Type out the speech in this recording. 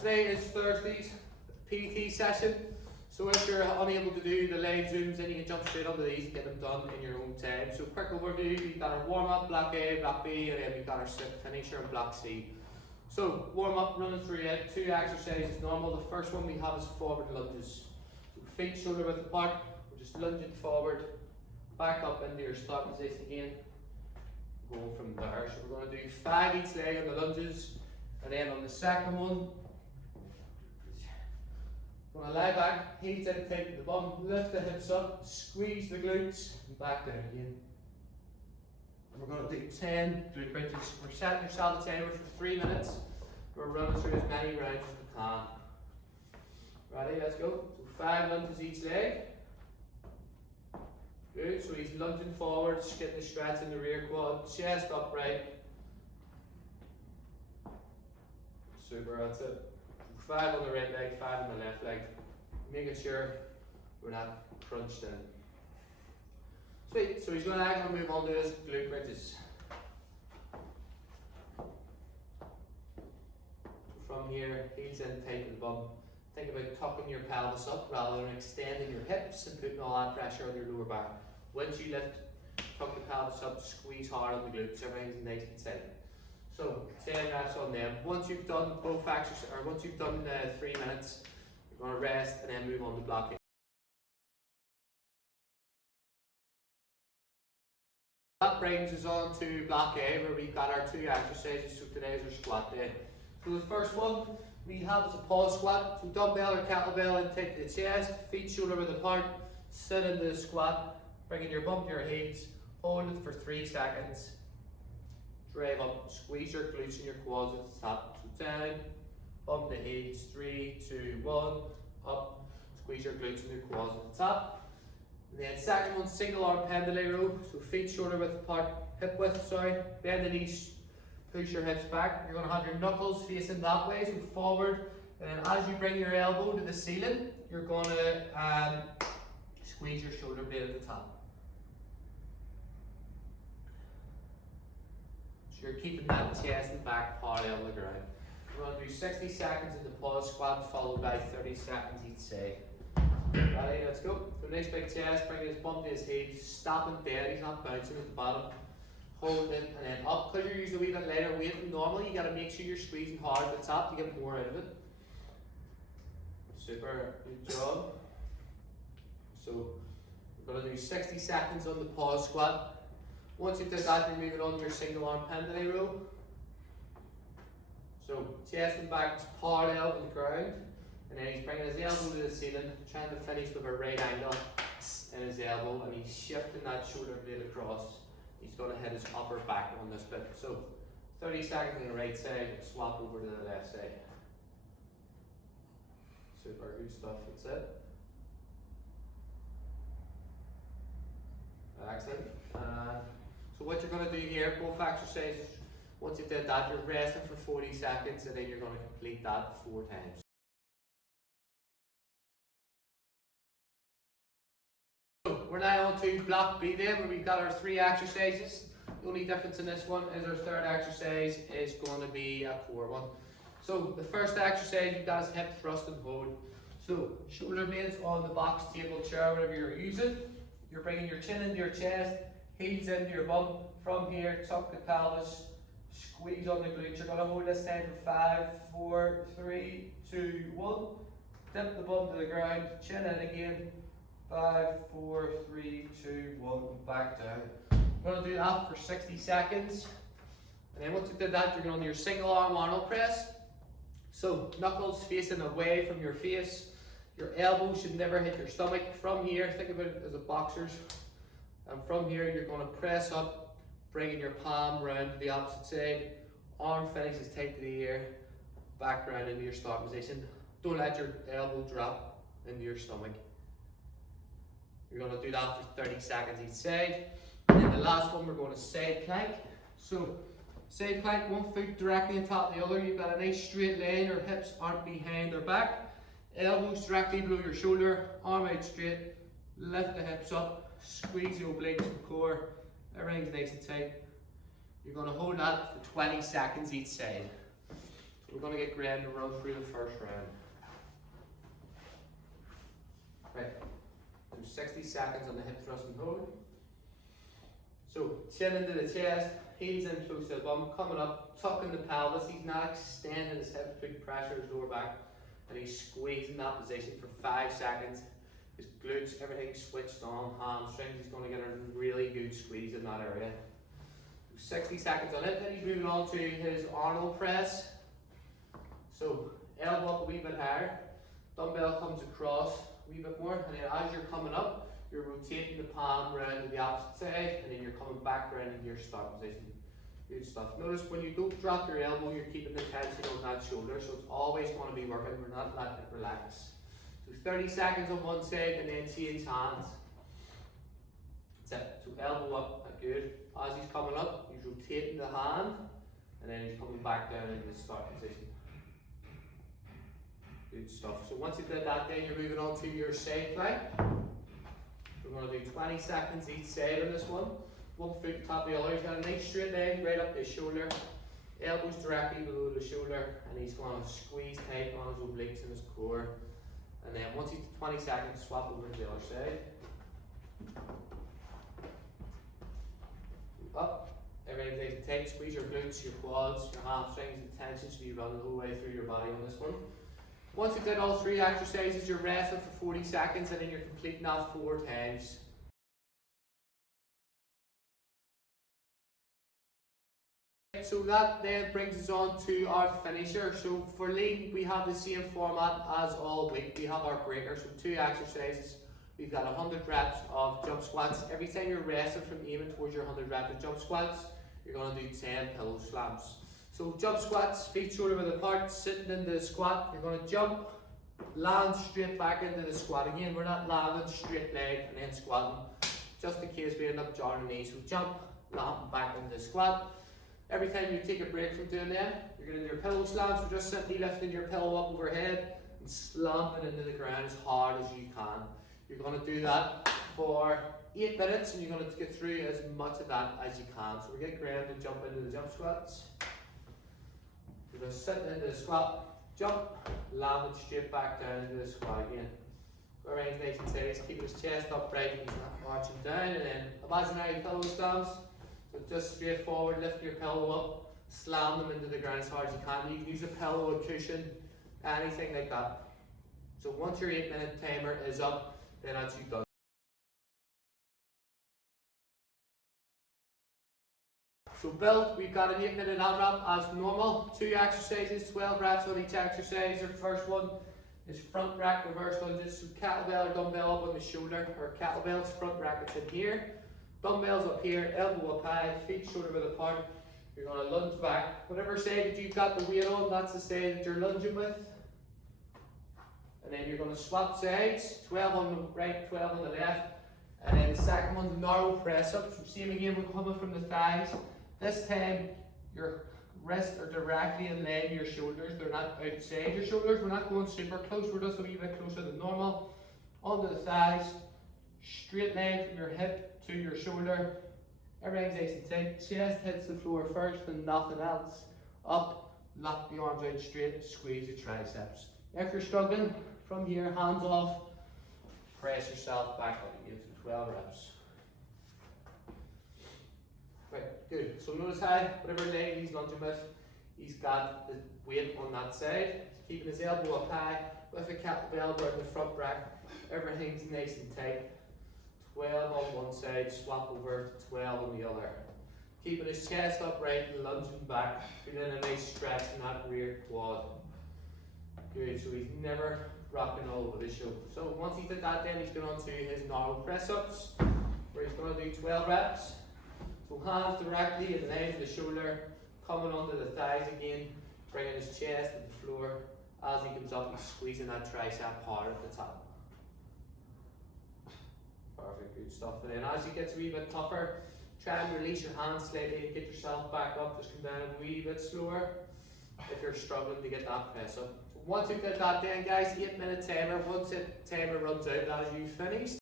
today is Thursday's PT session. So if you're unable to do the leg zooms, then you can jump straight onto these and get them done in your own time. So quick overview, we've got our warm up, block A, block B, and then we've got our sit finisher and block C. So warm up, running through it, 2 exercises normal. The first one we have is forward lunges. So feet shoulder width apart, we're just lunging forward, back up into your start position again, going from there. So we're going to do 5 each leg on the lunges, and then on the second one, we're going to lie back, heels in tight to the bum, lift the hips up, squeeze the glutes, and back down again. And we're going to do 10 glute bridges. We're setting yourself a timer for 3 minutes. We're running through as many rounds as we can. Ready, let's go. So 5 lunges each leg. Good, so he's lunging forward, just getting the stretch in the rear quad, chest upright. Super, that's it. 5 on the right leg, 5 on the left leg. Making sure we're not crunched in. Sweet, so he's going to move on to his glute bridges. So from here, heels in tight to the bum. Think about tucking your pelvis up rather than extending your hips and putting all that pressure on your lower back. Once you lift, tuck the pelvis up, squeeze hard on the glutes, everything's nice and tight. So 10 reps on them. Once you've done both exercises, or once you've done 3 minutes, you're going to rest and then move on to block A. That brings us on to block A, where we've got our 2 exercises. So today is our squat day. So the first one we have is a pause squat. So dumbbell or kettlebell in tight to the chest, feet shoulder width apart, sit into the squat, bringing your bum to your heels, hold it for 3 seconds. Drive up, squeeze your glutes and your quads at the top. So down, bump the heels, 3, 2, 1, up, squeeze your glutes and your quads at the top. And then second one, single arm pendulum row. So feet shoulder width apart, hip width, sorry, bend the knees, push your hips back. You're going to have your knuckles facing that way, so forward. And then as you bring your elbow to the ceiling, you're going to squeeze your shoulder blade at the top. You're keeping that chest and back parallel on the ground. We're going to do 60 seconds in the pause squat, followed by 30 seconds each side. Ready, let's go. So nice big chest, bring his bump to his heels, stopping dead, he's not bouncing at the bottom. Hold it, and then up. Because you're using a wee bit lighter weight than normal, you got to make sure you're squeezing hard at the top to get more out of it. Super, good job. So we're going to do 60 seconds on the pause squat. Once you've done that, you're moving on to your single arm pendulum row. So chest and back is parallel on the ground, and then he's bringing his elbow to the ceiling, trying to finish with a right angle in his elbow, and he's shifting that shoulder blade across. He's going to hit his upper back on this bit. So 30 seconds on the right side, swap over to the left side. Super good stuff, that's it. Excellent. So what you're going to do here, both exercises, once you've done that, you're resting for 40 seconds and then you're going to complete that 4 times. So we're now on to block B then, where we've got our 3 exercises. The only difference in this one is our third exercise is going to be a core one. So the first exercise you've got is hip thrust and hold. So shoulder blades on the box, table, chair, whatever you're using. You're bringing your chin into your chest, heels into your bum. From here, tuck the pelvis, squeeze on the glutes. You're going to hold this time for 5, 4, 3, 2, 1. Dip the bum to the ground, chin in again. 5, 4, 3, 2, 1, back down. You're going to do that for 60 seconds. And then once you did that, you're going to do your single arm Arnold press. So knuckles facing away from your face. Your elbows should never hit your stomach. From here, think of it as a boxer's. And from here, you're going to press up, bringing your palm round to the opposite side. Arm finishes tight to the ear, back round into your start position. Don't let your elbow drop into your stomach. You're going to do that for 30 seconds each side. And then the last one, we're going to side plank. So side plank, 1 foot directly on top of the other. You've got a nice straight line, your hips aren't behind or back. Elbows directly below your shoulder, arm out straight, lift the hips up, squeeze the obliques and core, everything's nice and tight. You're going to hold that for 20 seconds each side. We're going to get Graham to run through the first round. Right, so 60 seconds on the hip thrust and hold. So chin into the chest, heels in close to the bum, coming up, tucking the pelvis. He's not extending his hips, putting pressure on his lower back, and he's squeezing that position for 5 seconds. His glutes, everything switched on, hamstrings, he's going to get a really good squeeze in that area. 60 seconds on it, then he's moving on to his Arnold press. So elbow up a wee bit higher, dumbbell comes across a wee bit more, and then as you're coming up, you're rotating the palm around to the opposite side, and then you're coming back around into your start position. Good stuff. Notice when you don't drop your elbow, you're keeping the tension on that shoulder, so it's always going to be working. We're not letting it relax. So 30 seconds on one side, and then change hands. That's it. So elbow up, good. As he's coming up, he's rotating the hand, and then he's coming back down into the start position. Good stuff. So once you did that, then you're moving on to your side plank. We're going to do 20 seconds each side on this one. One foot on top of the other. He's got a nice straight leg right up his shoulder. Elbows directly below the shoulder, and he's going to squeeze tight on his obliques and his core. And then once he's 20 seconds, swap over to the other side. Up. Everything's nice and tight. Squeeze your glutes, your quads, your hamstrings. The tension should be running the whole way through your body on this one. Once you've done all 3 exercises, you're resting for 40 seconds, and then you're completing that 4 times. So that then brings us on to our finisher. So for lean, we have the same format as all week. We have our breaker, so 2 exercises. We've got 100 reps of jump squats. Every time you're resting from aiming towards your 100 reps of jump squats, you're going to do 10 pillow slams. So jump squats, feet shoulder width apart, sitting into the squat. You're going to jump, land straight back into the squat. Again, we're not landing straight leg and then squatting, just in case we end up jarring the knees. So jump, land back into the squat. Every time you take a break from doing that, you're going to do your pillow slams. So just simply lifting your pillow up overhead and slamming it into the ground as hard as you can. You're going to do that for 8 minutes, and you're going to get through as much of that as you can. So we get Graham to jump into the jump squats. You're going to sit into the squat, jump, land it straight back down into the squat again. So everything's nice and steady. He's keeping his chest upright, he's not marching down. And then imaginary pillow slams. So just straight forward, lift your pillow up, slam them into the ground as hard as you can. You can use a pillow, a cushion, anything like that. So once your 8 minute timer is up, then that's you done. So build, we've got an 8 minute AMRAP as normal. 2 exercises, 12 reps on each exercise. Our first one is front rack reverse lunges. So kettlebell or dumbbell up on the shoulder, or kettlebells, front rackets in here. Dumbbells up here, elbow up high, feet shoulder width apart. You're going to lunge back. Whatever side that you've got the weight on, that's the side that you're lunging with. And then you're going to swap sides, 12 on the right, 12 on the left. And then the second one, narrow press up. So same again, we're coming from the thighs. This time, your wrists are directly in line with your shoulders. They're not outside your shoulders. We're not going super close. We're just a wee bit closer than normal. Onto the thighs, straight line from your hip to your shoulder. Everything's nice and tight. Chest hits the floor first and nothing else. Up, lock the arms out straight, squeeze the triceps. If you're struggling, from here, hands off, press yourself back up again to 12 reps. Right, good. So notice how, whatever leg he's lunging with, he's got the weight on that side. He's keeping his elbow up high with a kettlebell around the front rack. Everything's nice and tight. 12 on one side, swap over to 12 on the other. Keeping his chest upright and lunging back, feeling a nice stretch in that rear quad. Good, so he's never rocking all over the show. So once he did that, then he's going on to his narrow press ups, where he's going to do 12 reps. So hands directly in line with the shoulder, coming onto the thighs again, bringing his chest to the floor. As he comes up, he's squeezing that tricep hard at the top. Perfect, good stuff. And then as he gets a wee bit tougher, try and release your hands slightly and get yourself back up. Just come down a wee bit slower if you're struggling to get that press up. So once you've got that then guys, 8 minute timer. Once the timer runs out, that is you finished.